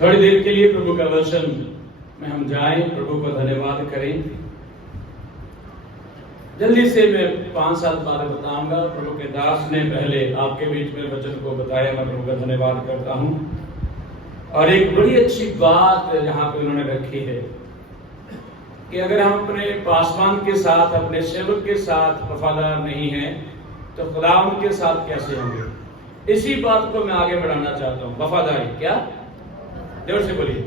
थोड़ी देर के लिए प्रभु का वचन में हम जाएं, प्रभु को धन्यवाद करें। जल्दी से मैं 5-7 बातें बताऊंगा। प्रभु के दास ने पहले आपके बीच में वचन को बताया, मैं प्रभु का धन्यवाद करता हूं। और एक बड़ी अच्छी बात यहाँ पे उन्होंने रखी है कि अगर हम अपने पासवान के साथ, अपने सेवक के साथ वफादार नहीं हैं तो खुदा उनके साथ कैसे होंगे। इसी बात को मैं आगे बढ़ाना चाहता हूँ। वफादारी क्या, जोर से बोलिए।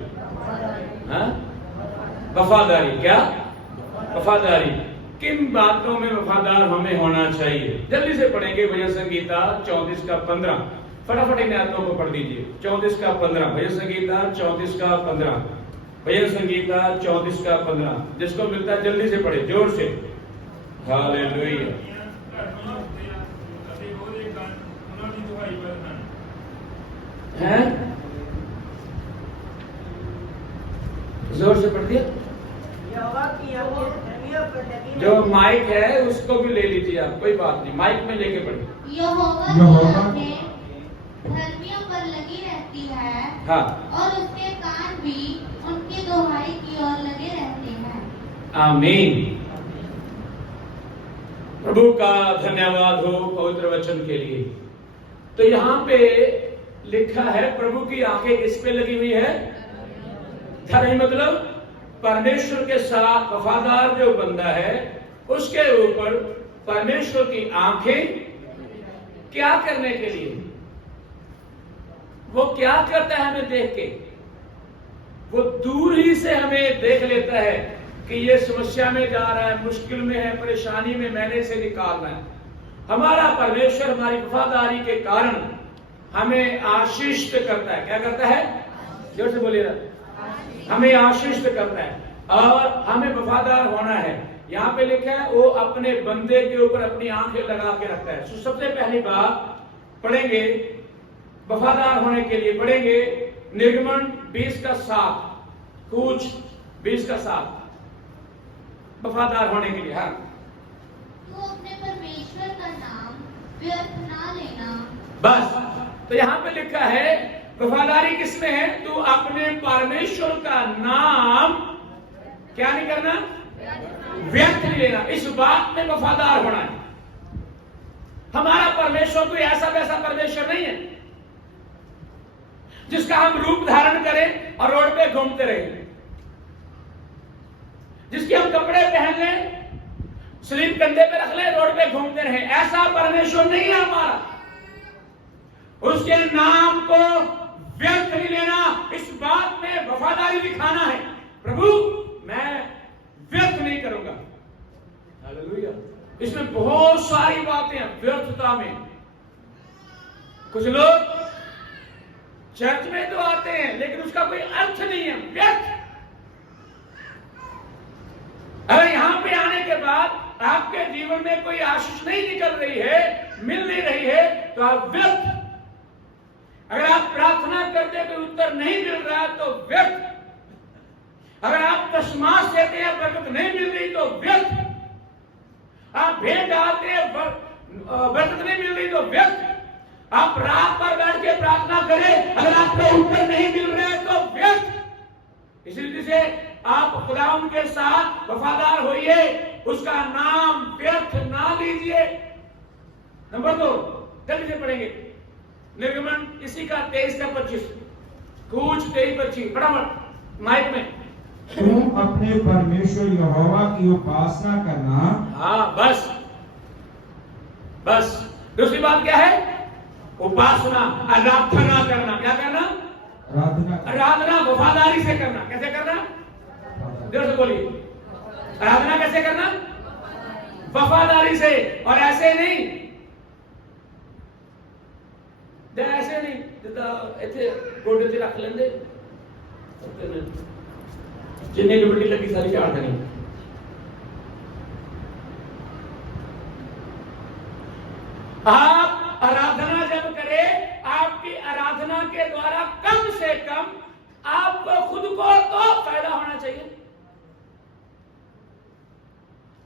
हाँ, वफादारी क्या, वफादारी किन बातों में वफादार हमें होना चाहिए। जल्दी से पढ़ेंगे भजन संगीता 34 का 15। फटाफट इन आयतों को पढ़ दीजिए। 34 का 15, भजन संगीता 34 का 15, भजन संगीता 34 का 15। जिसको मिलता है जल्दी से पढ़े, जोर से। हालेलुया। हैं, जोर से पढ़ दिया। जो माइक है उसको भी ले लीजिए आप, कोई बात नहीं, माइक में लेके पढ़िए। यहोवा अपने धर्मियों पर लगी रहती है। हाँ, और उसके कान भी उनकी दुहाई की ओर लगे रहते हैं। आमीन। प्रभु का धन्यवाद हो पवित्र वचन के लिए। तो यहाँ पे लिखा है प्रभु की आंखें किस पे लगी हुई है। धर्मी मतलब परमेश्वर के साथ वफादार जो बंदा है उसके ऊपर परमेश्वर की आंखें क्या करने के लिए, वो क्या करता है हमें देख के। वो दूर ही से हमें देख लेता है कि ये समस्या में जा रहा है, मुश्किल में है, परेशानी में, मैंने से निकालना है। हमारा परमेश्वर हमारी वफादारी के कारण हमें आशीषित करता है। क्या करता है, जोर से बोलिएगा। हमें आशीषित करता है और हमें वफादार होना है। यहाँ पे लिखा है वो अपने बंदे के ऊपर अपनी आंखें लगा के रखता है। तो सबसे पहली बात पढ़ेंगे वफादार होने के लिए, पढ़ेंगे निर्गमन 20 का 7, कूच 20 का 7, वफादार होने के लिए। हाँ, तो अपने परमेश्वर का नाम व्यर्थ ना लेना। बस। तो यहाँ पे लिखा है वफादारी किसमें है, तू अपने परमेश्वर का नाम क्या नहीं करना, व्यर्थ नहीं लेना। इस बात में वफादार होना है। हमारा परमेश्वर कोई ऐसा वैसा परमेश्वर नहीं है जिसका हम रूप धारण करें और रोड पे घूमते रहें, जिसके हम कपड़े पहन लें, स्लीव कंधे पे रख ले, रोड पे घूमते रहे। ऐसा परमेश्वर नहीं है हमारा। उसके नाम को व्यर्थ नहीं लेना, इस बात में वफादारी दिखाना है। प्रभु मैं व्यर्थ नहीं करूंगा। हालेलुया। इसमें बहुत सारी बातें हैं व्यर्थता में। कुछ लोग चर्च में तो आते हैं लेकिन उसका कोई अर्थ नहीं है, व्यर्थ। अगर यहां पे आने के बाद आपके जीवन में कोई आशीष नहीं निकल रही है, मिल नहीं रही है, तो आप व्यर्थ। अगर आप प्रार्थना करते कोई उत्तर नहीं मिल रहा है तो व्यर्थ। अगर आप दशमांश देते हैं बरकत नहीं मिल रही तो व्यर्थ। आप भेंट डालते हैं बरकत नहीं मिल रही तो व्यर्थ। आप रात पर बैठ के प्रार्थना करें, अगर आपको उत्तर नहीं मिल रहे हैं तो व्यर्थ। इसी से आप खुदावंद के साथ वफादार होइए, उसका नाम व्यर्थ ना लीजिए। नंबर 2, जल्दी से पढ़ेंगे निर्गमन इसी का 23 का 25, कूच 23-25, फटाफट माइक में। तुम अपने परमेश्वर यहोवा की उपासना करना। हाँ, बस बस। दूसरी बात क्या है, उपासना, आराधना करना। क्या करना, आराधना वफादारी से करना। कैसे करना, देर से बोलिए। आराधना कैसे करना, वफादारी से, और ऐसे नहीं, ऐसे नहीं इतने गोडे से रख लेंगे जिन्हें कबड्डी लगी सारी चार देनी। आप आराधना जब करें, आपकी आराधना के द्वारा कम से कम आपको खुद को तो फायदा होना चाहिए।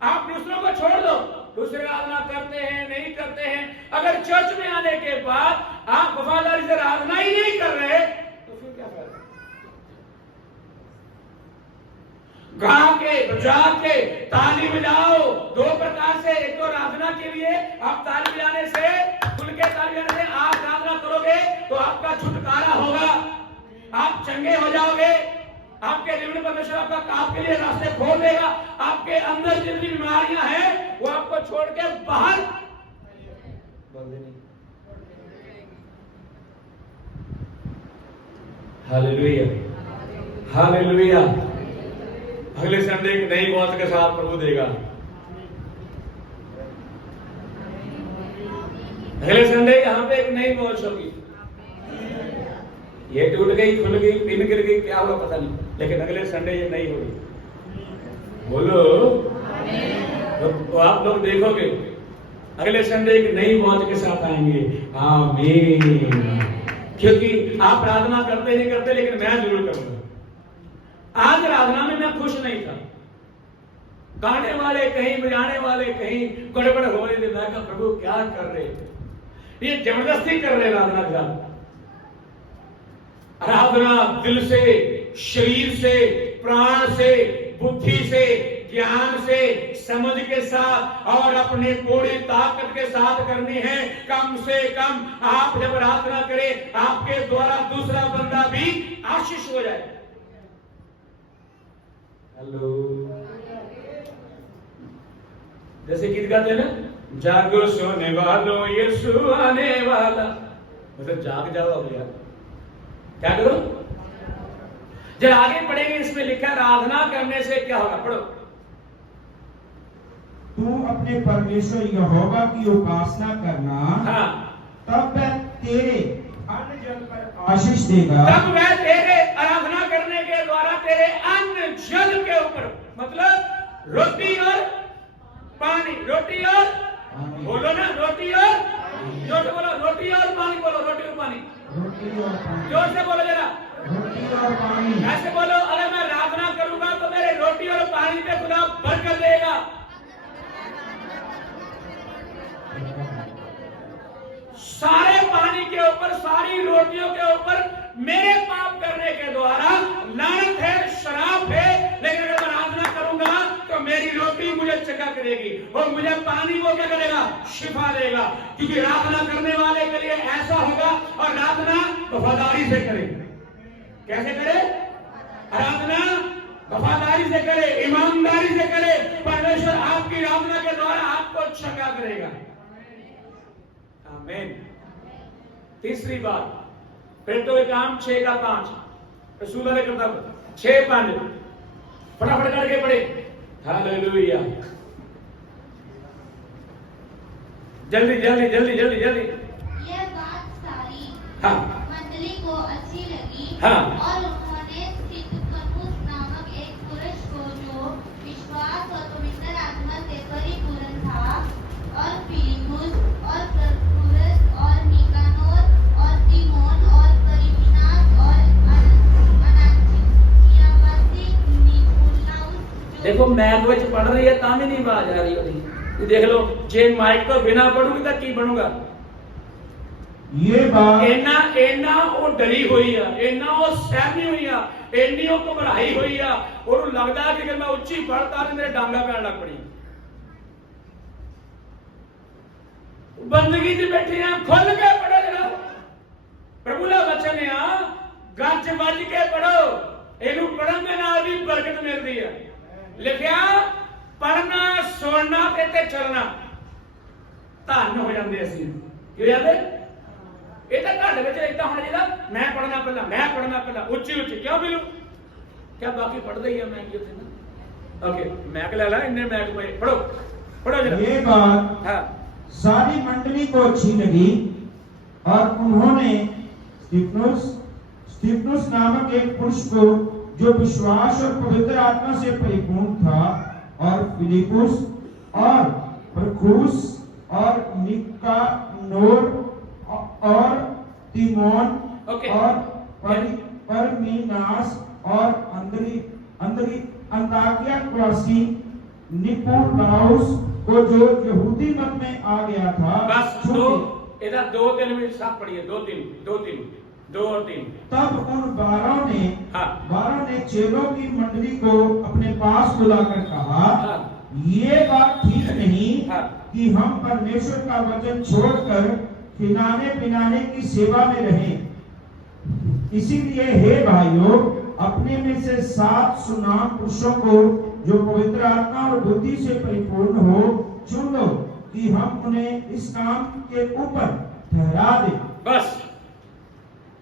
आप दूसरों को छोड़ दो, दूसरे आराधना करते हैं नहीं करते हैं, अगर चर्च में आने के बाद आप वफादारी से आराधना ही नहीं कर रहे तो फिर क्या फायदा। गा के बजा के ताली बजाओ। दो प्रकार से, एक तो आराधना के लिए आप ताली बजाने से, खुल के ताली बजाने से आप आराधना करोगे तो आपका छुटकारा होगा, आप चंगे हो जाओगे, आपके जीवन परमेश्वर आपके लिए रास्ते खोल देगा, आपके अंदर जितनी बीमारियां हैं वो आपको छोड़ के बाहर बोल देंगे। Hallelujah, hallelujah. अगले संडे एक नई मौत के साथ प्रभु देगा। अगले संडे यहाँ पे एक नई मौत होगी। ये टूट गई, खुल गई, पिन गिर गई, क्या हुआ पता नहीं, लेकिन अगले संडे ये नहीं होगी। बोलो तो आप लोग देखोगे अगले संडे एक नई मौत के साथ आएंगे। आमीन। क्योंकि आप प्रार्थना करते नहीं करते, लेकिन मैं जरूर करूंगा। आज आराधना में मैं खुश नहीं था, गाने वाले कहीं, बजाने वाले कहीं, गड़बड़ हो रही थी। मैं कहा प्रभु क्या कर रहे थे, ये जबरदस्ती कर रहे आराधना का। आराधना दिल से, शरीर से, प्राण से, बुद्धि से, ज्ञान से, समझ के साथ और अपनी पूरी ताकत के साथ करनी है। कम से कम आप जब प्रार्थना करें, आपके द्वारा दूसरा बंदा भी आशीष हो जाए। हेलो, जैसे गीत गाते हैं ना, जागो सोने वालों यीशु आने वाला, मतलब जाग जाओ भैया, क्या करो। जब आगे पढ़ेंगे इसमें लिखा आराधना करने से क्या होगा, पढ़ो। तू अपने परमेश्वर यहोवा की उपासना करना, हाँ, तब वह तेरे अन्न जल पर आशीष देगा। तब वह तेरे आराधना करने के द्वारा तेरे अन्न जल के ऊपर, मतलब रोटी और पानी, रोटी और बोलो ना, रोटी और जोर से बोलो, रोटी और पानी बोलो, रोटी और पानी, रोटी और पानी, जोर से बोलो जरा, रोटी और पानी। ऐसे बोलो, अरे मैं आराधना करूंगा तो मेरे रोटी और पानी पे खुदा बरकत देगा। सारे पानी के ऊपर, सारी रोटियों के ऊपर मेरे पाप करने के द्वारा लानत है, श्राप है, लेकिन अगर मैं आराधना करूंगा तो मेरी रोटी मुझे चंगा करेगी और मुझे पानी वो क्या करेगा, शिफा देगा। क्योंकि आराधना करने वाले के लिए ऐसा होगा, और आराधना वफादारी से करे। कैसे करे? आराधना वफादारी से करे, ईमानदारी से करे। परमेश्वर आपकी आराधना के द्वारा आपको चंगा करेगा। आमीन। तीसरी बात, पेट्रो के काम 6:5, रसूल ने करता 6:5, फटाफट करके पढ़े। हालेलुया, जल्दी जल्दी जल्दी जल्दी जल्दी। यह बात सारी हाँ, मंडली को अच्छी लगी। हाँ, और उन्होंने स्तिफनुस नामक एक पुरुष को, जो विश्वास और पवित्र आत्मा से परिपूर्ण था, और फिलिपुस और प्रुखुरुस और निकानोर और तीमोन और परमीनास और अनानियावासी निकुलाउस। देखो मैक विच पढ़ रही है, तां भी नहीं आवाज आ रही होती। देख लो, जे माइक तो बिना पढ़ूंगी तो की बनूंगा। ये बात इन्ना वो डरी हुई है, इन्ना वो सहमी हुई है, इन्नी वो घबराई हुई है, और लगता है कि मैं उच्ची पढ़ता तो मेरे डांगा पैन लग पड़ी। बंदगी च बैठे हैं, खुल के पढ़ो जरा प्रभु का वचन है, गज वज के पढ़ो। इनू पढ़न के नाल भी बरकत मिलती है। लिखिया पढ़ना, सुनना ते चलना धन हो जाते। असि क्यों जाते? ये तो घर में इतना होना चाहिए, मैं पढ़ना पहला उच्ची उच्ची क्यों मिलू, क्या बाकी पढ़ते ही है मैं क्यों ना। ओके, मैक ले ला, इन्ने मैक पे पढ़ो, पढ़ो जरा। ये बात हाँ, सारी मंडली को अच्छी लगी, और उन्होंने स्तिफनुस नामक एक पुरुष को, जो विश्वास और पवित्र आत्मा से परिपूर्ण था, और फिलिपुस और प्रुखुरुस और निकानोर और तीमोन और परमीनास और अंताकियावासी निकुलाउस को, जो यहूदी मत में आ गया था। बस दो दिन में साथ पढ़िए, 2 3 2 3 2 और 3। तब उन 12 ने हाँ, चेलों की मंडली को अपने पास बुलाकर कहा, हाँ। ये बात ठीक नहीं हाँ। कि हम परमेश्वर का वचन छोड़कर खिलाने पिलाने की सेवा में रहें। इसीलिए हे भाइयों, अपने में से 7 सुनाम पुरुषों को जो पवित्र आत्मा और बुद्धि से परिपूर्ण हो चुन लो कि हम उन्हें इस काम के ऊपर ठहरा दें। बस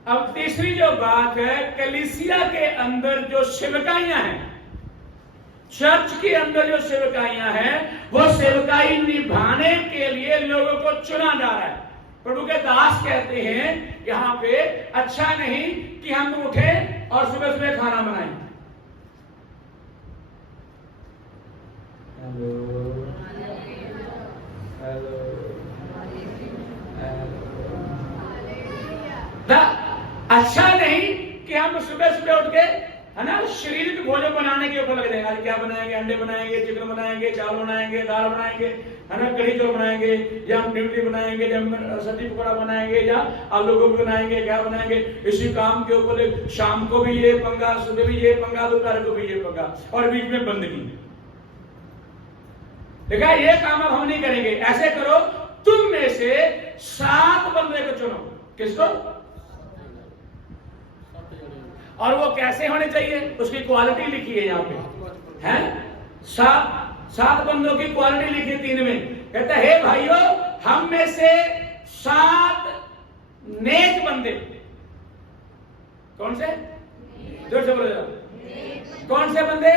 अब तीसरी जो बात है, कलीसिया के अंदर जो सेवकाइयां हैं, चर्च के अंदर जो सेवकाइयां हैं, वो सेवकाई निभाने के लिए लोगों को चुना जा रहा है। प्रभु के दास कहते हैं यहाँ पे, अच्छा नहीं कि हम उठे और सुबह सुबह खाना बनाएं। हेलो हेलो अच्छा नहीं कि हम सुबह सुबह उठ के, है ना, शारीरिक भोजन बनाने के ऊपर लग जाएंगे। आज क्या बनाएंगे? अंडे बनाएंगे, चिकन बनाएंगे, चावल बनाएंगे, दाल बनाएंगे, है ना, कढ़ी चावल बनाएंगे, या हम न्यूट्री बनाएंगे, या हम सब्जी पकौड़ा बनाएंगे, या आलू गोभी बनाएंगे, क्या बनाएंगे? इसी काम के ऊपर शाम को भी ये पंगा, सुबह भी ये पंगा, दोपहर को भी ये पंगा, और बीच में बंदगी। देखा, ये काम अब हम नहीं करेंगे। ऐसे करो, तुम में से 7 बंदे को चुनो। किसको? और वो कैसे होने चाहिए, उसकी क्वालिटी लिखी है यहाँ पे, है 7 बंदों की क्वालिटी लिखी 3 में। कहता है, हे भाइयों, हम में से 7 नेक बंदे। कौन से? जोर से बोलो जरा। कौन से बंदे?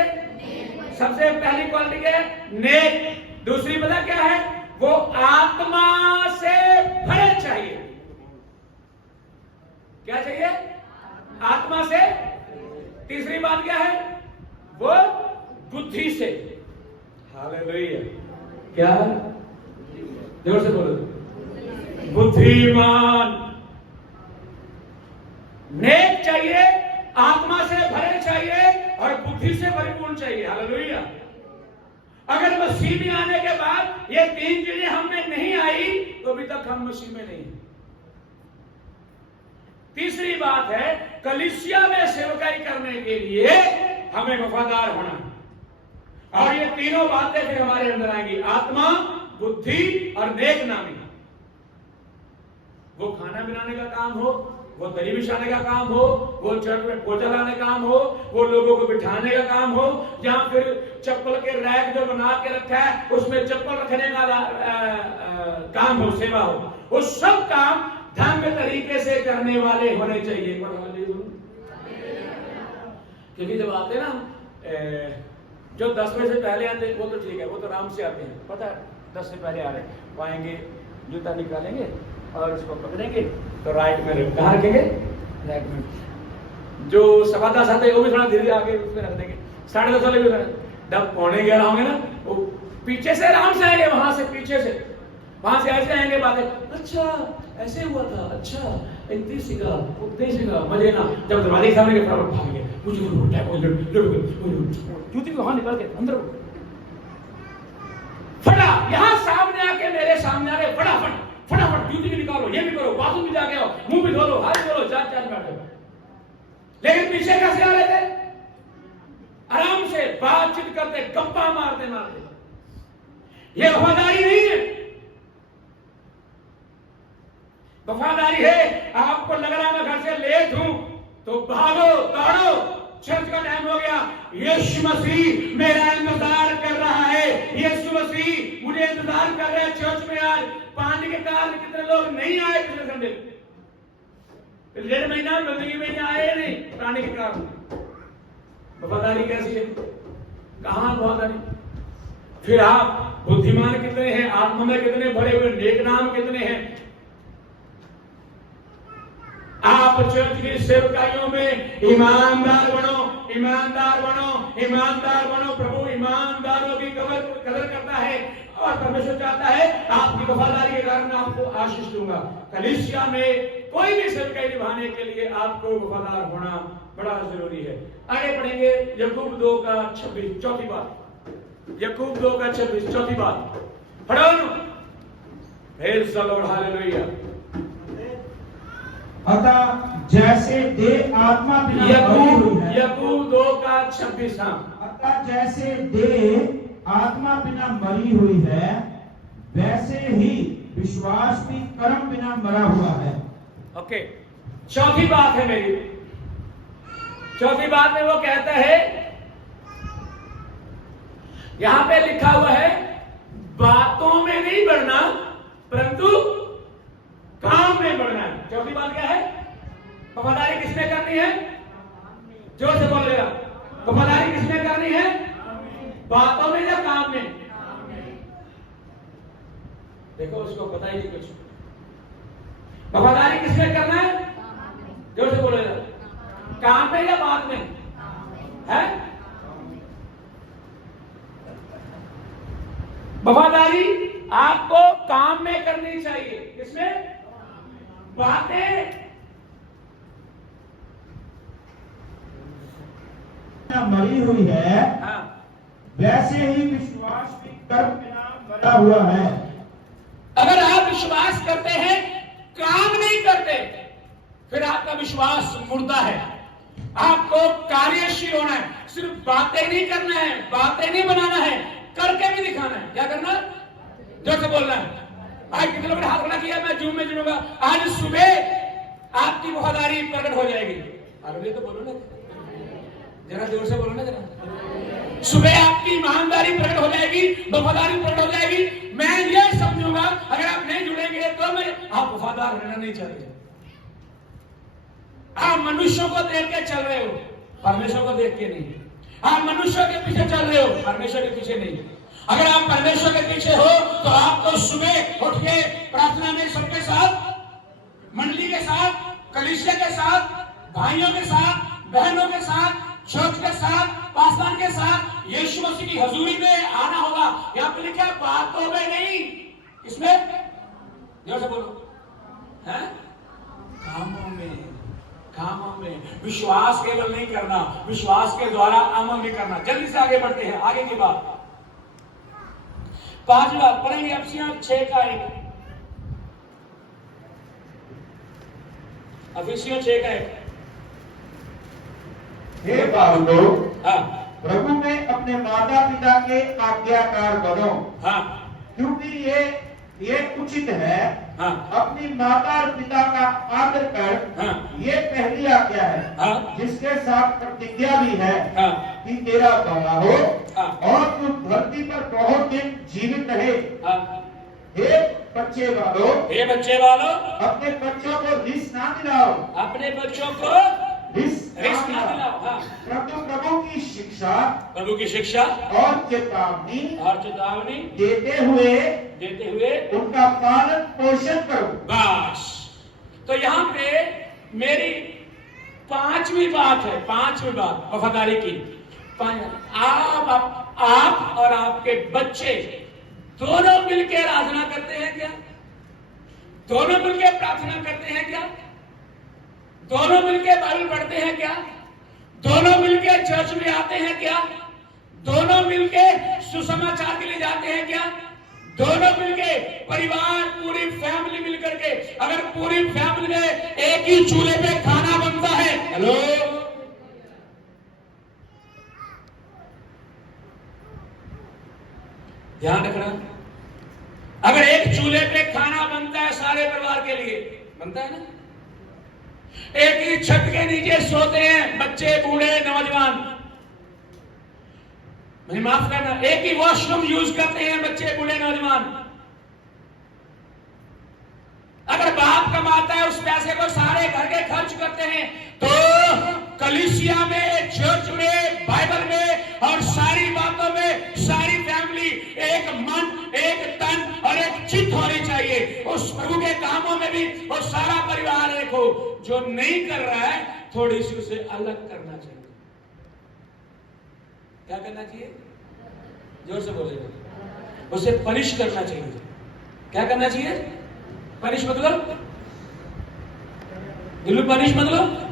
सबसे पहली क्वालिटी क्या है? नेक। दूसरी पता क्या है? वो आत्मा से भरे चाहिए। क्या चाहिए? आत्मा से। तीसरी बात क्या है? वो बुद्धि से। हालेलुया। क्या है? जोर से बोलो। बुद्धिमान। नेक चाहिए, आत्मा से भरे चाहिए, और बुद्धि से परिपूर्ण चाहिए। हालेलुया। अगर मसीह में आने के बाद ये 3 चीजें हमें नहीं आई, तो अभी तक हम मसीह में नहीं। तीसरी बात है, कलीसिया में सेवकाई करने के लिए हमें वफादार होना, और ये तीनों बातें फिर हमारे अंदर आएंगी, आत्मा, बुद्धि और नेक नामी। वो खाना बनाने का काम हो, वो दही बिछाने का काम हो, वो चर्च में पोछा लाने का काम हो, वो लोगों को बिठाने का काम हो, या फिर चप्पल के रैक जो बना के रखा है उसमें चप्पल रखने का काम हो, सेवा हो, वो सब काम ढंग तरीके से करने वाले होने चाहिए। क्योंकि जब आते ना, जो 10 बजे से पहले आते वो तो ठीक है, वो तो आराम से आते हैं, पता है 10 से पहले आ रहे हैं, वो आएंगे, जूता निकालेंगे और उसको पकड़ेंगे तो राइट में कहाँ रखेंगे? राइट में। जो 10:15 आते हैं वो भी थोड़ा धीरे आगे उसमें रख देंगे। 10:30 वाले भी जब 11:15 होंगे ना, वो पीछे से आराम से आएंगे, वहां से पीछे से, वहां से ऐसे आएंगे, बातें, अच्छा ऐसे हुआ था, अच्छा इतनी सीखा, उतनी सीखा, मजे ना। जब दरवाजे के सामने फटाफट भागेंगे, जूती को वहां निकाल के अंदर फटा, यहां सामने आके, मेरे सामने आके फटाफट फटाफट जूती भी निकालो, ये भी करो, बाथरूम भी जाके आओ, मुंह भी धो लो, हाथ धो लो, 4 बैठे। लेकिन पीछे कैसे आ रहे थे? आराम से बातचीत करते, गप्पा मारते मारते। ये वफादारी नहीं है। वफादारी है, आपको लग रहा है मैं घर से लेट हूं तो भागो दौड़ो, चर्च का टाइम हो गया, यीशु मसीह मेरा इंतजार कर रहा है, यीशु मसीह मुझे इंतजार कर रहे हैं चर्च में। आज पानी के कारण कितने लोग नहीं आए पिछले संडे, 1.5 महीना बंदगी में आए नहीं पानी के कारण। वफादारी कैसी है? कहां वफादारी? फिर आप बुद्धिमान कितने हैं, आत्मा में कितने भरे हुए, नेक नाम कितने हैं? आप चर्च की सेवकाइयों में ईमानदार बनो, ईमानदार बनो, ईमानदार बनो। प्रभु ईमानदारों की कदर करता है, और परमेश्वर चाहता है आपकी वफादारी के कारण आपको आशीष दूंगा। कलीसिया में कोई भी सेवकाई निभाने के लिए आपको वफादार होना बड़ा जरूरी है। आगे पढ़ेंगे, याकूब 2:26, चौथी बात। याकूब 2:26, चौथी बात पढ़ो। Praise the Lord, hallelujah. अतः जैसे देह आत्मा बिना याकूब याकूब 2:26। अतः जैसे देह आत्मा बिना मरी हुई है, वैसे ही विश्वास भी कर्म बिना मरा हुआ है। ओके, चौथी बात है मेरी। चौथी बात में वो कहता है, यहां पे लिखा हुआ है बातों में नहीं बढ़ना परंतु काम में बढ़ना है। चौथी बात क्या है? वफादारी किसने करनी है? जोर से बोलेगा। वफादारी किसने करनी है? बातों में या काम में? देखो उसको पता ही नहीं कुछ। वफादारी किसने करना है? जोर से बोलेगा। काम में या बात में है? वफादारी आपको काम में करनी चाहिए। किसमें? बातें मरी हुई है, हाँ। वैसे ही विश्वास भी कर्म बिना मरा हुआ है। अगर आप विश्वास करते हैं, काम नहीं करते, फिर आपका विश्वास मुर्दा है। आपको कार्यशील होना है। सिर्फ बातें नहीं करना है, बातें नहीं बनाना है, करके भी दिखाना है। क्या करना? जोर से बोलना है। आज कितने लोगों ने हाथ खड़ा किया, मैं जूम में जुड़ूंगा। आज सुबह आपकी वफादारी प्रकट हो जाएगी। अरे तो बोलो ना, जरा जोर से बोलो ना जरा। सुबह आपकी ईमानदारी प्रकट हो जाएगी, वफादारी प्रकट हो जाएगी। मैं ये समझूंगा अगर आप नहीं जुड़ेंगे तो मैं आप वफादार रहना नहीं चाहते। आप मनुष्यों को देख के चल रहे हो, परमेश्वर को देख के नहीं। आप मनुष्यों के पीछे चल रहे हो, परमेश्वर के पीछे नहीं। अगर आप परमेश्वर के पीछे हो तो आपको सुबह उठ के प्रार्थना में सबके साथ, मंडली के साथ, कलीसिया के साथ, भाइयों के साथ, बहनों के साथ, चर्च के साथ, पासवान के साथ, यीशु मसीह की हजूरी में आना होगा। यहाँ पे लिखा है बातों में नहीं, इसमें जोर से बोलो, है कामों में। कामों में विश्वास केवल नहीं करना, विश्वास के द्वारा अमल भी करना। जल्दी से आगे बढ़ते हैं। आगे की बात, 5 बात पढ़ेंगे। अफिसियों 6:1। अफिसियों 6:1। हे बालकों, हाँ प्रभु में अपने माता पिता के आज्ञाकार बनो, हाँ क्योंकि ये उचित है। हाँ अपनी माता और पिता का आदर कर, हाँ ये पहली आज्ञा है, हाँ जिसके साथ प्रतिज्ञा भी है हाँ कि तेरा भला हो हाँ और तू धरती पर बहुत दिन जीवित रहे। हाँ। हे बच्चे वालों, हे बच्चे वालों, अपने बच्चों को रिस ना दिलाओ, अपने बच्चों को रिस रिस ना दिलाओ। हाँ। प्रभु की शिक्षा प्रभु की शिक्षा और चेतावनी देते हुए उनका पालन पोषण करो। बस। तो यहाँ पे मेरी 5वीं बात है, 5वीं बात वफादारी की। आप और आपके बच्चे दोनों मिलकर आराधना करते हैं क्या? दोनों मिलकर प्रार्थना करते हैं क्या? दोनों मिलकर बाइबल पढ़ते हैं क्या? दोनों मिलकर चर्च में आते हैं क्या? दोनों मिलकर सुसमाचार के लिए जाते हैं क्या? दोनों मिलके परिवार, पूरी फैमिली मिलकर के, अगर पूरी फैमिली में एक ही चूल्हे पे खाना बनता है, हेलो, ध्यान रखना, अगर एक चूल्हे पे खाना बनता है सारे परिवार के लिए, बनता है ना? एक ही छत के नीचे सोते हैं बच्चे, बूढ़े, नौजवान, मुझे माफ करना, एक ही वॉशरूम यूज करते हैं बच्चे, बूढ़े, नौजवान। अगर बाप कमाता है उस पैसे को सारे घर के खर्च करते हैं, तो कलीसिया में, चर्च में, बाइबल में और सारी बातों में सारी फैमिली एक मन, एक तन और एक चित्त होनी चाहिए। उस प्रभु के कामों में भी वो सारा परिवार एक हो। जो नहीं कर रहा है थोड़ी सी उसे अलग करना चाहिए। क्या करना चाहिए? जोर से बोलेगा। उसे पनिश करना चाहिए। क्या करना चाहिए? पनिश मतलब दिल्लू, पनिश मतलब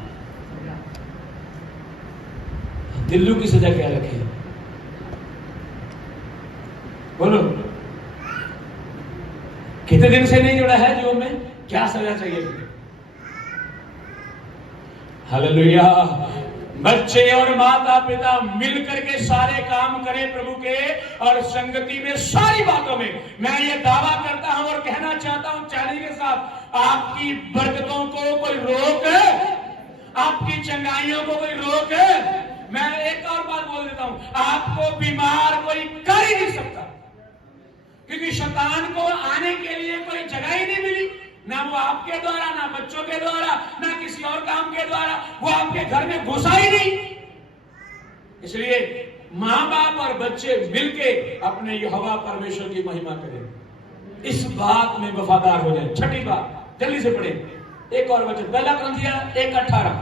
दिल्लू की सजा क्या रखी? बोलो, कितने दिन से नहीं जुड़ा है जो में, क्या सजा चाहिए? हालेलुया। बच्चे और माता पिता मिलकर के सारे काम करें प्रभु के और संगति में सारी बातों में। मैं ये दावा करता हूं और कहना चाहता हूं चैलेंज के साथ, आपकी बरकतों को कोई रोक, आपकी चंगाइयों को कोई रोक, मैं एक और बात बोल देता हूं, आपको बीमार कोई कर ही नहीं सकता, क्योंकि शैतान को आने के लिए कोई जगह ही नहीं मिली, ना वो आपके द्वारा, ना बच्चों के द्वारा, ना किसी और काम के द्वारा, वो आपके घर में घुसा ही नहीं। इसलिए मां बाप और बच्चे मिलके अपने यहोवा परमेश्वर की महिमा करें, इस बात में वफादार हो जाए। छठी बात, जल्दी से पढ़े, एक और वचन, पहला क्रंथिया 1:18,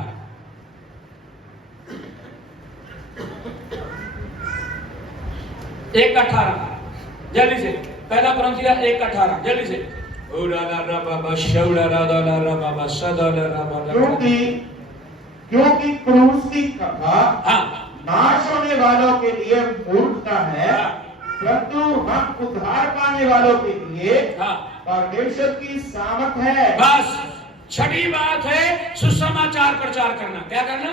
1:18 जल्दी से, पहला क्रंथिया 1:18 जल्दी से। क्योंकि क्रूस की कथा हाँ, नाश होने वालों के लिए मूर्खता है, परंतु हम उद्धार पाने वालों के लिए हाँ, परमेश्वर की सामर्थ है। बस छठी बात है सुसमाचार प्रचार करना। क्या करना?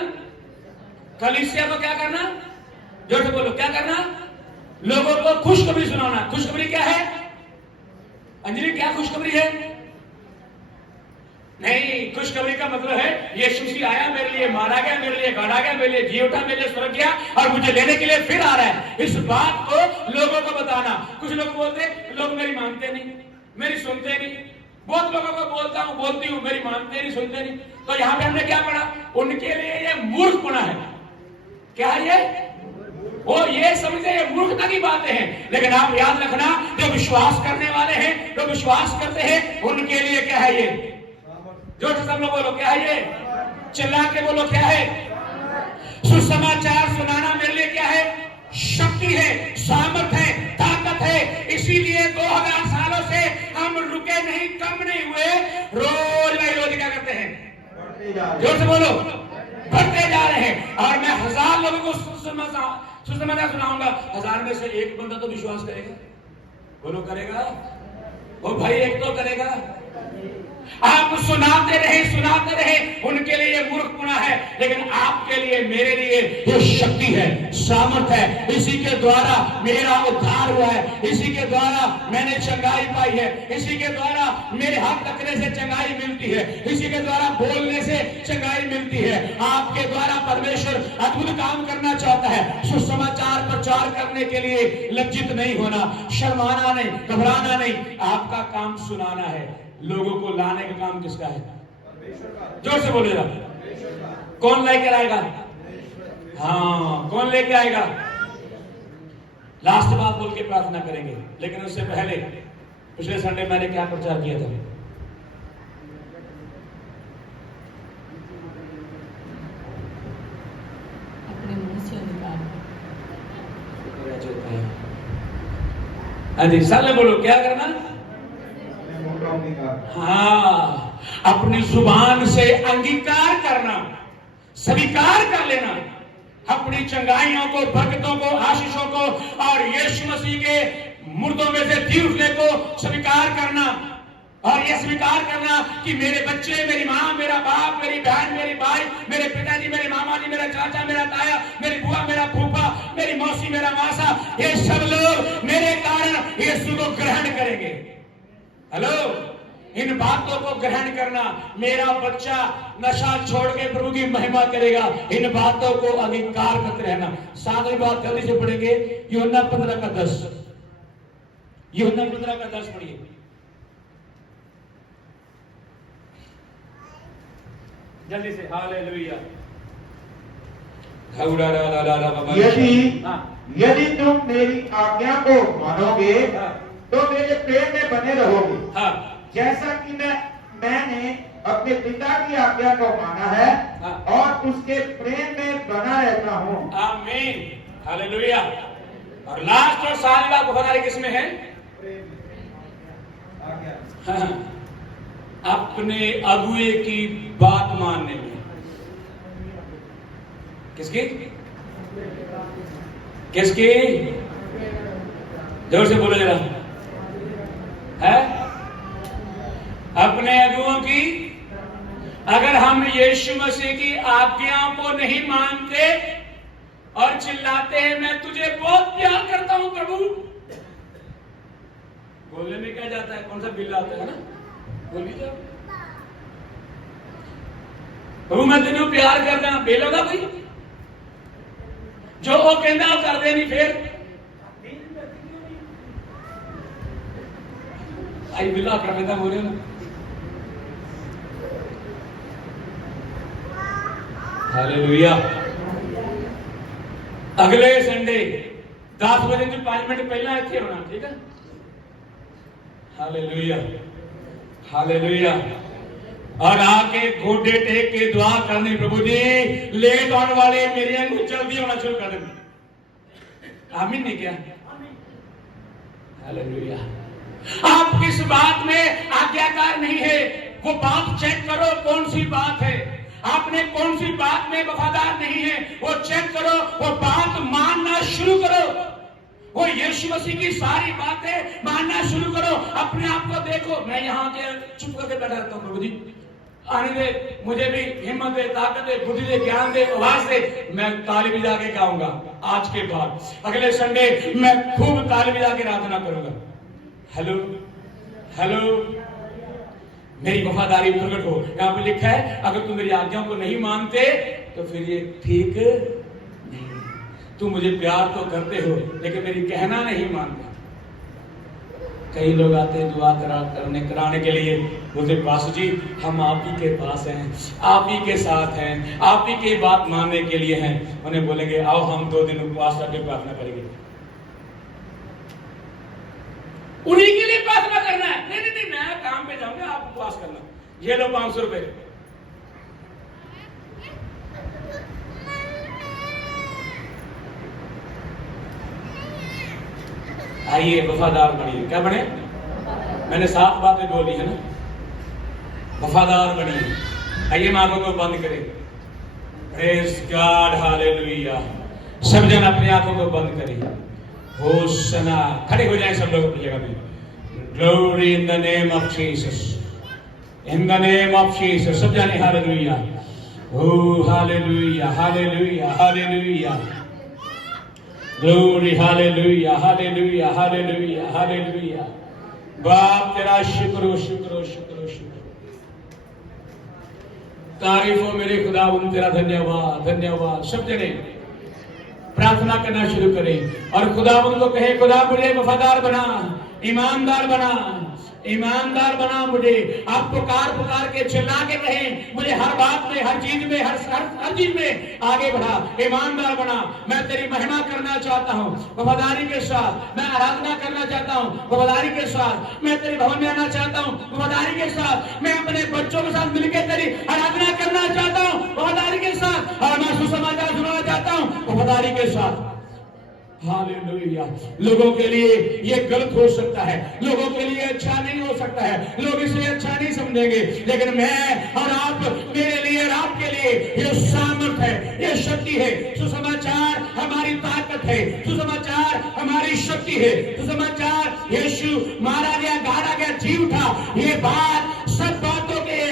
कलीसिया को क्या करना? जोर से बोलो, क्या करना? लोगों को खुशखबरी सुनाना। खुशखबरी क्या है? अंजलि, क्या खुशखबरी है? नहीं, खुशखबरी का मतलब है यीशु मसीह आया मेरे लिए, मारा गया मेरे लिए, गाड़ा गया मेरे लिए, जी उठा मेरे लिए, स्वर्ग गया और मुझे लेने के लिए फिर आ रहा है। इस बात को लोगों को बताना। कुछ लोग बोलते, लोग मेरी मानते नहीं, मेरी सुनते नहीं। बहुत लोगों को बोलता हूं, बोलती हूं, मेरी मानते नहीं, सुनते नहीं। तो यहां पे हमने क्या पढ़ा? उनके लिए ये मूर्खपना है। क्या है ये? वो ये समझते ये मूर्खता की बातें हैं। लेकिन आप याद रखना, जो विश्वास करने वाले हैं, जो विश्वास करते हैं, उनके लिए क्या है ये? जो सब लोग बोलो, क्या है ये? चिल्ला के बोलो, क्या है? सुसमाचार सुनाना मेरे लिए क्या है? शक्ति है, सामर्थ है, ताकत है। इसीलिए 2000 सालों से हम रुके नहीं, कम नहीं हुए, रोज भाई रोज क्या करते हैं? जोर से बोलो, बढ़ते जा रहे हैं। और मैं 1000 लोगों को सुसमाचार सुनाऊंगा, 1000 में से एक बंदा तो विश्वास करेगा। बोलो, करेगा? ओ भाई, एक तो करेगा। आप सुनाते रहे, उनके लिए ये मूर्खपना है, लेकिन आपके लिए, मेरे लिए ये शक्ति है, सामर्थ है। इसी के द्वारा मेरा उद्धार हुआ है, इसी के द्वारा मैंने चंगाई पाई है, इसी के द्वारा मेरे हाथ रखने से चंगाई मिलती है, इसी के द्वारा बोलने से चंगाई मिलती है। आपके द्वारा परमेश्वर अद्भुत काम करना चाहता है। सुसमाचार प्रचार करने के लिए लज्जित नहीं होना, शर्माना नहीं, घबराना नहीं। आपका काम सुनाना है। लोगों को लाने का काम किसका है? जोर से बोलेगा, कौन लेकर आएगा? हाँ, कौन लेकर आएगा? लास्ट बात बोल के प्रार्थना करेंगे, लेकिन उससे पहले पिछले संडे मैंने क्या प्रचार किया था? अपने मुंह से निकाल। हाँ जी, साले बोलो, क्या करना? हाँ, अपनी जुबान से अंगीकार करना, स्वीकार कर लेना अपनी चंगाइयों को, बरकतों को, आशीषों को और यीशु मसीह के मुर्दों में से जी उठने को स्वीकार करना। और यह स्वीकार करना कि मेरे बच्चे, मेरी माँ, मेरा बाप, मेरी बहन, मेरी भाई, मेरे पिताजी, मेरे मामा जी, मेरा चाचा, मेरा ताया, मेरी बुआ, मेरा फूफा, मेरी मौसी, मेरा मासा, ये सब लोग मेरे कारण यीशु को ग्रहण करेंगे। हेलो, इन बातों को ग्रहण करना। मेरा बच्चा नशा छोड़ के प्रभु की महिमा करेगा। इन बातों को अंगीकार करते रहना। सातवीं बात जल्दी से पढ़ेंगे, यूहन्ना 15:10। यूहन्ना 15:10 पढ़िए। जल्दी से, हालेलुया। यदि तुम मेरी आज्ञा को मानोगे तो मेरे प्रेम में बने रहोगे, हाँ, जैसा कि मैंने अपने पिता की आज्ञा को माना है, हाँ, और उसके प्रेम में बना रहता हूँ। आमीन, हालेलुया। और लास्ट और सारी बात बता किसमें है? हाँ, अपने अगुए की बात मानने में। किसकी? किसकी? जोर से बोलो जरा। है? अपने अगुओं की अगर हम यीशु मसीह की आज्ञाओं को नहीं मानते और चिल्लाते हैं मैं तुझे बहुत प्यार करता हूं प्रभु, बोलने में क्या जाता है, कौन सा बिल आता है ना, बोल जाओ प्रभु मैं तेन प्यार करदा, बिल होगा कोई जो वो कहना वो कर दे नहीं, फिर आई बिल्ला कर देता बोले ना। हालेलुया। अगले संडे 10 बजे से 5 मिनट पहला इतने होना, ठीक है। Hallelujah hallelujah. और आके घोड़े टेक के दुआ करनी, प्रभु जी लेट आने वाले मेरे अंग जल्दी होना शुरू कर देना। आमीन नहीं क्या? हालेलुया। आप किस बात में आज्ञाकार नहीं है, वो बात चेक करो कौन सी बात है। आपने कौन सी बात में वफादार नहीं है वो चेक करो, वो बात मानना शुरू करो। वो यीशु मसीह की सारी बातें मानना शुरू करो। अपने आप को देखो। मैं यहाँ के चुप करके बैठा रहता हूँ, प्रभु जी आने दे, मुझे भी हिम्मत दे, ताकत दे, बुद्धि दे, ज्ञान दे, आवाज दे। मैं ताली बजा के गाऊंगा आज के बाद। अगले संडे मैं खूब ताली बजा के प्रार्थना करूंगा। हेलो हेलो, मेरी वफादारी प्रकट हो। यहां पे लिखा है अगर तुम मेरी आज्ञाओं को नहीं मानते तो फिर ये ठीक नहीं। तुम मुझे प्यार तो करते हो लेकिन मेरी कहना नहीं मानते। कई लोग आते हैं दुआ कराने के लिए, बोलते पास्टर जी हम आप ही के पास हैं, आप ही के साथ हैं, आप ही की बात मानने के लिए हैं। उन्हें बोलेंगे आओ हम 2 दिन उपवास करके प्रार्थना करेंगे। उन्हीं के लिए प्रार्थना करना है? नहीं नहीं नहीं, मैं काम पे जाऊंगा, आप उपवास करना। ये लो 500 रुपए। आइए वफादार बनिए। क्या बने? मैंने 7 बातें बोली है ना, वफादार बनिए। आइए आंखों को बंद करें। Praise God hallelujah. सब जन अपनी आंखों को बंद करें। होसना, खड़े हो जाएं सब लोग अपनी जगह में। Glory in the name of Jesus, in the name of Jesus. सब जाने hallelujah, oh hallelujah hallelujah hallelujah, glory hallelujah hallelujah hallelujah hallelujah. बाप तेरा शुक्र हो, शुक्र हो, शुक्र हो, शुक्र। तारीफ हो मेरे खुदा, तेरा धन्यवाद धन्यवाद। सब जने प्रार्थना करना शुरू करें और खुदा को कहे खुदा मुझे वफादार बना, ईमानदार बना, ईमानदार बना मुझे। आप पुकार के चिल्ला के कहें मुझे हर बात में, हर चीज में, हर चीज में आगे बढ़ा, ईमानदार बना। मैं तेरी महिमा करना चाहता हूँ वफादारी के साथ। मैं आराधना करना चाहता हूँ वफादारी के साथ। मैं तेरे भवन में आना चाहता हूँ वफादारी के साथ। मैं अपने बच्चों के साथ मिलकर तेरी आराधना करना चाहता हूँ वफादारी के साथ। और मैं सुसमाचार सुनाना चाहता हूँ वफादारी के साथ। हालेलुया। लोगों के लिए ये गलत हो सकता है, लोगों के लिए अच्छा नहीं हो सकता है, लोग इसे अच्छा नहीं समझेंगे, लेकिन मैं और आप, मेरे लिए और आपके लिए ये सामर्थ है, ये शक्ति है। सुसमाचार हमारी ताकत है, सुसमाचार हमारी शक्ति है, सुसमाचार यीशु मारा गया, गाड़ा गया, जी उठा। ये बात सब बातों के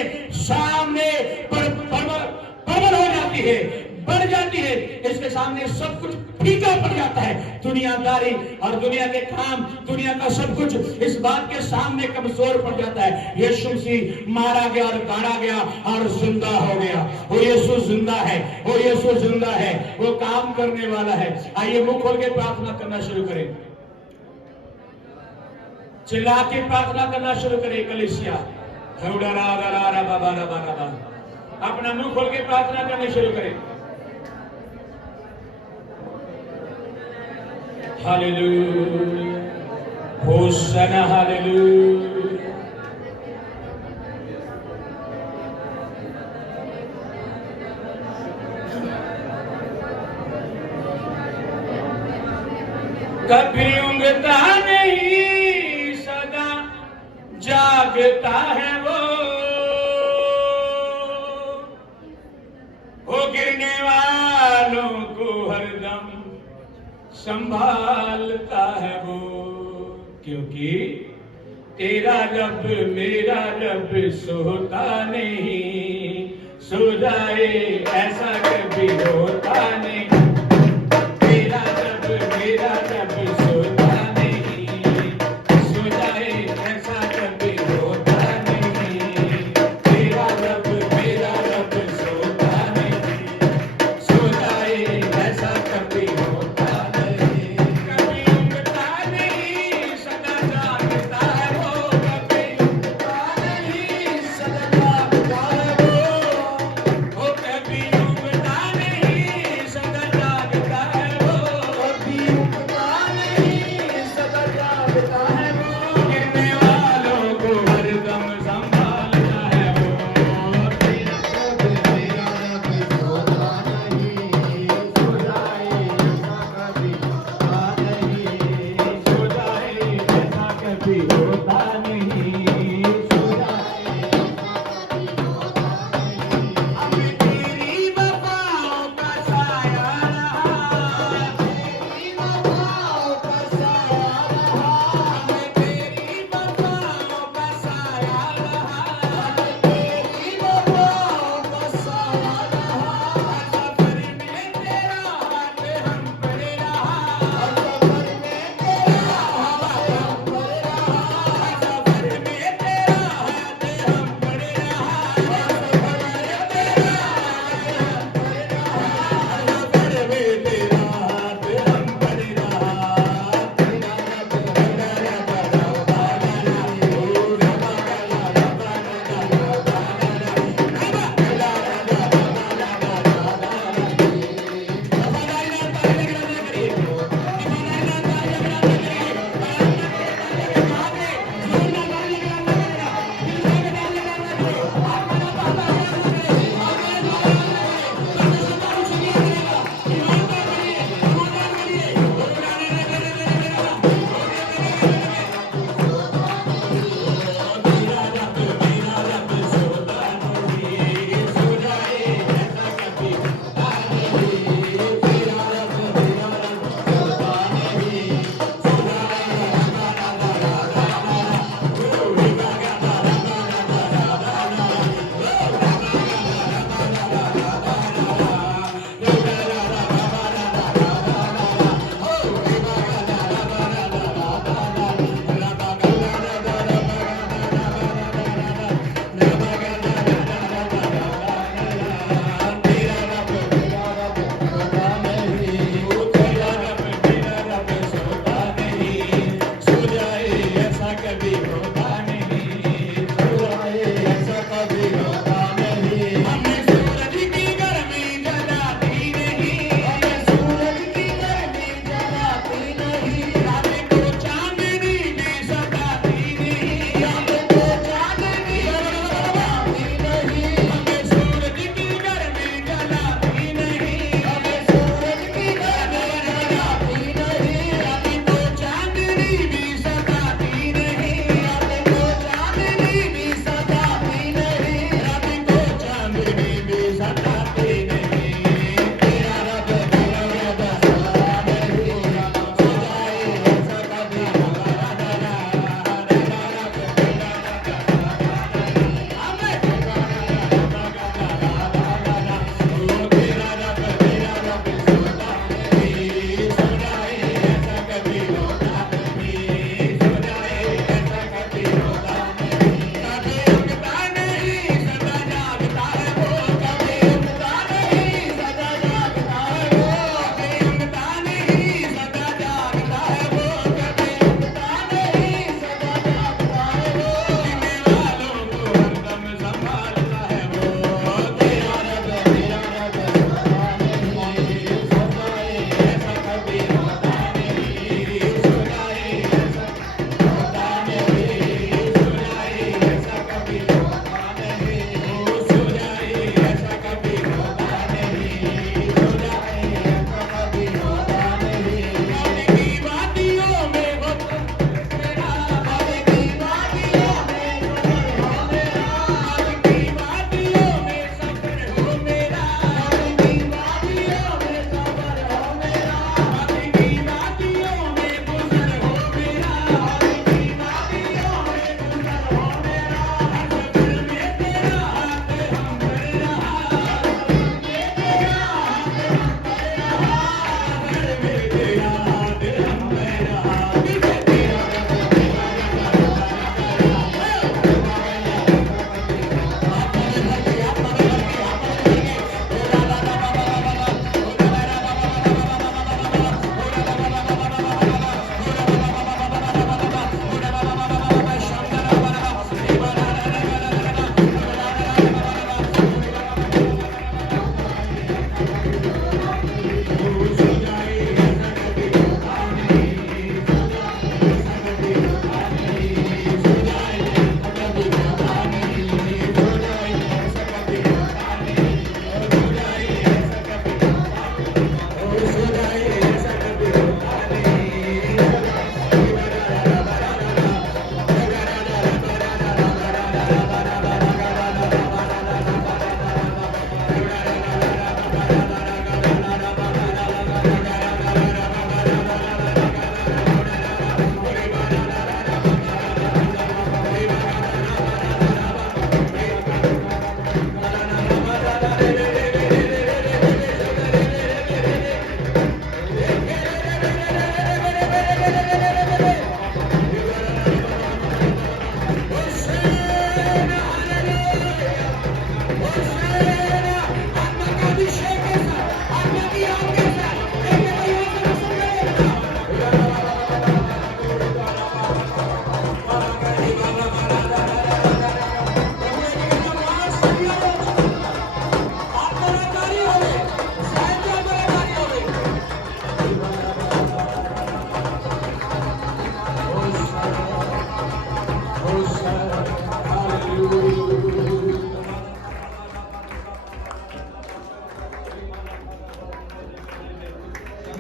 सामने प्रबल हो जाती है, बढ़ जाती है। इसके सामने सब कुछ फीका पड़ जाता है। दुनियादारी और दुनिया के काम, दुनिया का सब कुछ इस बात के सामने कमजोर पड़ जाता है। यीशु मसीह मारा गया और गाड़ा गया और जिंदा हो गया। वो यीशु जिंदा है, वो यीशु जिंदा है, वो काम करने वाला है। आइए मुंह खोल के प्रार्थना करना शुरू करें, चिल्ला के प्रार्थना करना शुरू करें। कलीसिया अपना मुंह खोल के प्रार्थना करनी शुरू करें। Hallelujah, होसना, hallelujah. कभी ऊँघता नहीं, सदा जागता है वो गिरने वालों को हरदम संभालता है वो। क्योंकि तेरा रब मेरा रब सोता नहीं, सो जाए ऐसा कभी होता नहीं, मेरा जब सोता नहीं, सो जाए ऐसा कभी होता नहीं, मेरा जब सोता नहीं, सो जाए ऐसा कभी होता नहीं, कभी उगता नहीं सदा जागता हो, कभी उगता नहीं सदा जागता हो, ओ कभी उगता नहीं सदा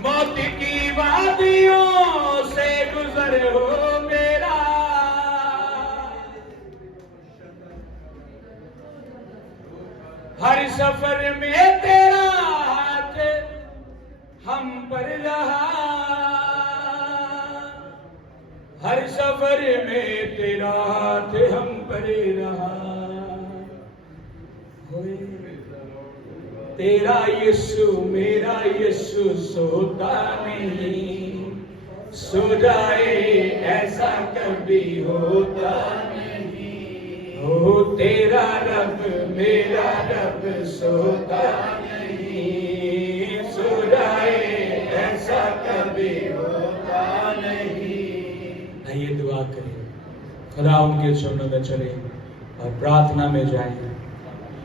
मौत की वादियों से गुजर हो मेरा, हर सफर में तेरा हाथ हम पर रहा, हर सफर में तेरा हाथ हम पर रहा। होए तेरा यीशु मेरा यीशु सोता नहीं, सो जाए ऐसा कभी होता नहीं। हो तेरा रब मेरा रब सोता नहीं, सो जाए ऐसा कभी होता नहीं। आइए दुआ करें, खुदा उनके चरणों में चले और प्रार्थना में जाएं।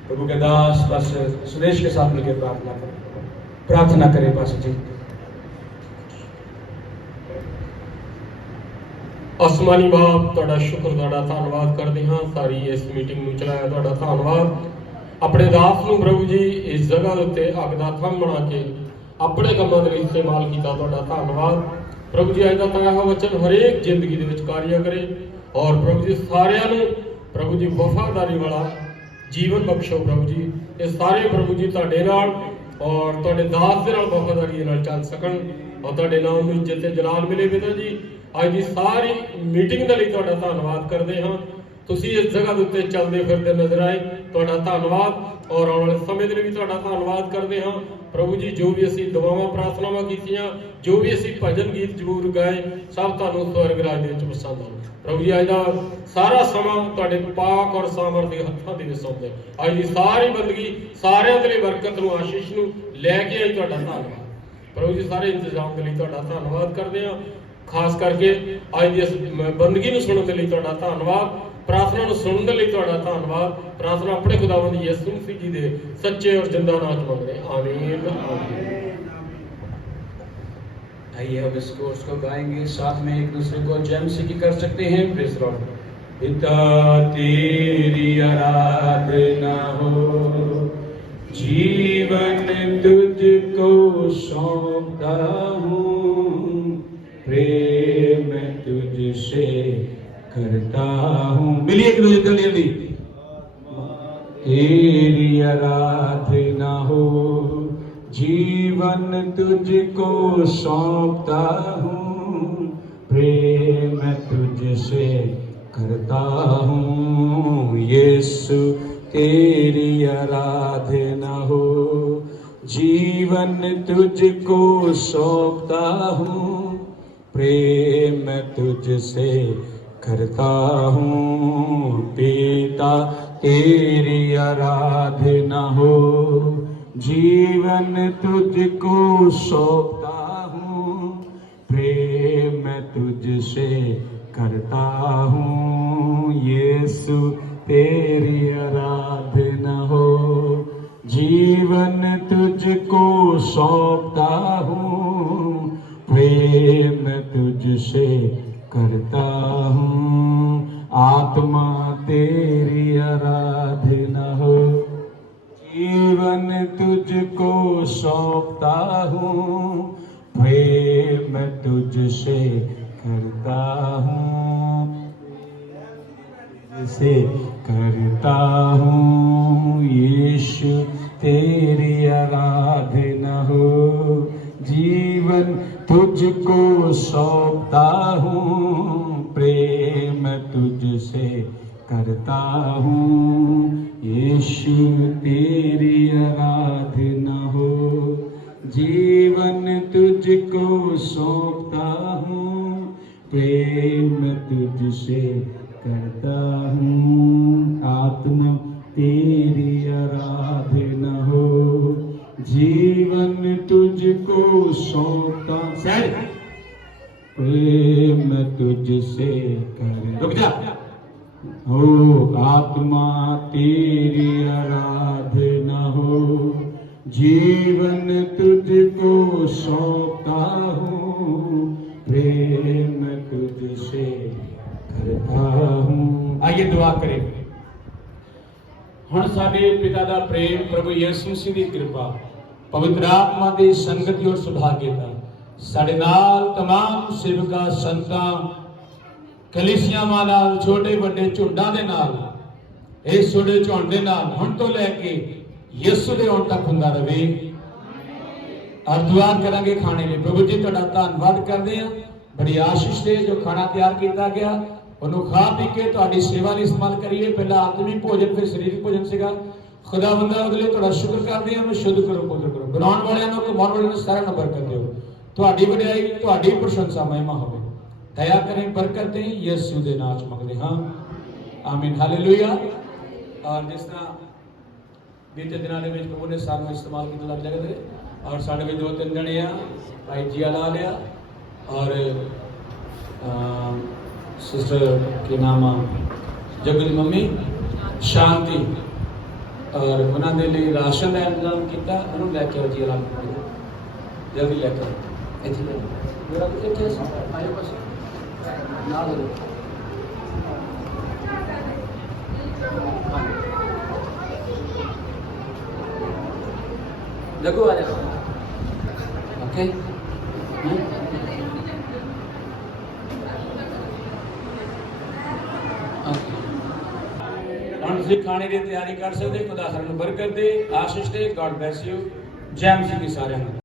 प्रभु के दास बस सुदेश के साथ मिलकर प्रार्थना करें। पास जी आसमानी बाप तुहाडा शुक्र तुहाडा धन्नवाद करते हाँ सारी इस मीटिंग में चलाया तुहाडा धन्नवाद। अपने दास नूं प्रभु जी इस जगह उत्ते अग दा थंम बना के अपने कामां दे लई इस्तेमाल कीता तुहाडा धन्नवाद। प्रभु जी अज दा ताया होया वचन हरेक जिंदगी दे विच कार्य करे और प्रभु जी सारियां नूं प्रभु जी वफादारी वाला जीवन बख्शो प्रभु जी। ये सारे प्रभु जी तुहाडे नाल और तुहाडे दास दे नाल वफादारी नाल चल सकन और तुहाडे नाम नूं इज्जत ते जलाल मिले। पिता जी अज दी सारी मीटिंग दे लई तुहाडा धन्नवाद करदे हां। तुसीं इस जगह दे उत्ते चलदे फिरदे नजर आए तुहाडा धन्नवाद और आने वाले समय दे लई भी तुहाडा धन्नवाद करदे हां। प्रभु जी जो भी असीं दुआवां प्रार्थनावां कीतियां जो भी असीं भजन गीत जरूर गाए सब तुहानूं स्वर्ग राज दे विच पसंद आए। प्रभु जी अज दा सारा समा तुहाडे पाक और सामर्थ दे हत्थां दे विच सौंपदे। अज दी सारी बंदगी सारियां दे लई बरकत नूं आशीष नूं लैके आई तुहाडा धन्नवाद। प्रभु जी सारे इंतजाम दे लई तुहाडा धन्नवाद करदे हां। खास करके अज दी इस बंदगी नूं सुणन दे लई तुहाडा धन्नवाद। प्रार्थना नूं सुणन दे लई तुहाडा धन्नवाद। प्रार्थना अपने खुदावंद यीशु मसीह जी दे सच्चे और जिंदा नाम च मंगदे आमीन आमीन। आइए अब इस कोर्स को गाएंगे, साथ में एक दूसरे को जय मसीह की कर सकते हैं। Praise Lord. पिता तेरी आराधना हो, जीवन तुझको सौंपता हूँ, प्रेम तुझसे करता हूँ। मिलिए एक दूसरे जल्दी तेरी आराधना हो, जीवन तुझको सौंपता हूँ, प्रेम तुझसे करता हूँ। यीशु तेरी आराधना हो, जीवन तुझको सौंपता हूँ, प्रेम तुझसे करता हूँ। पिता तेरी आराधना हो, जीवन तुझको सौंपता हूँ, प्रेम तुझसे करता हूँ। यीशु तेरी आराधना हो, जीवन तुझको सौंपता हूँ, प्रेम तुझसे करता हूँ। आत्मा तेरी आराधना हो, जीवन तुझको सौंपता हूँ, तुझसे करता हूँ, तुझसे करता हूँ यीशु तेरी आराधना हो, जीवन तुझको सौंपता हूँ, प्रेम तुझसे करता हूँ यीशु तेरी आराधना हो, जीवन तुझको सौंपता हूँ, प्रेम तुझसे करता हूँ, आत्मा तेरी आराधना हो, जीवन तुझको सौंपता, प्रेम तुझसे कर, रुक जा, हो आत्मा तेरी आराधना हो, जीवन तुझको सौंपता हूँ, प्रेम तुझसे करता हूँ। आइए दुआ करें। हुण साडे पिता दा प्रेम, प्रभु यीशु मसीह दी कृपा, पवित्र आत्मा दी संगति और सुभाग्यता साडे नाल तमाम सेवकां संतां कलीसियावां नाल छोटे वड्डे झुंडां दे नाल इस छोटे झुंड दे नाल हुण तो लैके यीशु दे आउण तक हुंदा रहे। और दुआ करांगे खाने लिए। प्रभु जी तुहाडा धन्नवाद करदे हां, बड़ी आशीष दे जो खाना तैयार किया गया ਉਹਨੂੰ खा पी के ਤੁਹਾਡੀ सेवा ਲਈ इस्तेमाल करिए। पहला आत्मिक भोजन फिर शरीरिक भोजन सीगा। खुदावंदा ਉਹਦੇ ਲਈ ਤੁਹਾਡਾ ਸ਼ੁਕਰ ਕਰਦੇ ਹਾਂ, ਉਹਨੂੰ ਸ਼ੁੱਧ ਕਰੋ, ਪਵਿੱਤਰ ਕਰੋ, ਬਣਾਉਣ ਵਾਲਿਆਂ ਨੂੰ, ਕਮਾਉਣ ਵਾਲਿਆਂ ਨੂੰ ਸਾਰਾ ਨੰਬਰ ਕਰ ਦਿਓ। ਤੁਹਾਡੀ ਵਡਿਆਈ, ਤੁਹਾਡੀ ਪ੍ਰਸ਼ੰਸਾ ਮਹਿਮਾ ਹੋਵੇ। दया करें, बरकत दें, यीशु दे नाम च मंगदे हां, आमीन, हालेलुया। और जिस तरह बीते दिनों के प्रभु ने सानू इस्तेमाल किया लग जगह दे, और साढ़े भी 2-3 जने आ, भाई जिया ला लिया और सिस्टर के नाम जगत की मम्मी शांति, और उन्होंने लिए राशन का इंतजाम किया। उन्होंने लैके आओ जिया ला जल्दी लैके इतने मेरा इतने आए बस ना दो देखो आ जाओ, ओके। हम खाने की तैयारी कर सकते। खुदा सानू बरकत दे, आशीष दे। God bless you. जय मसीह की सारे।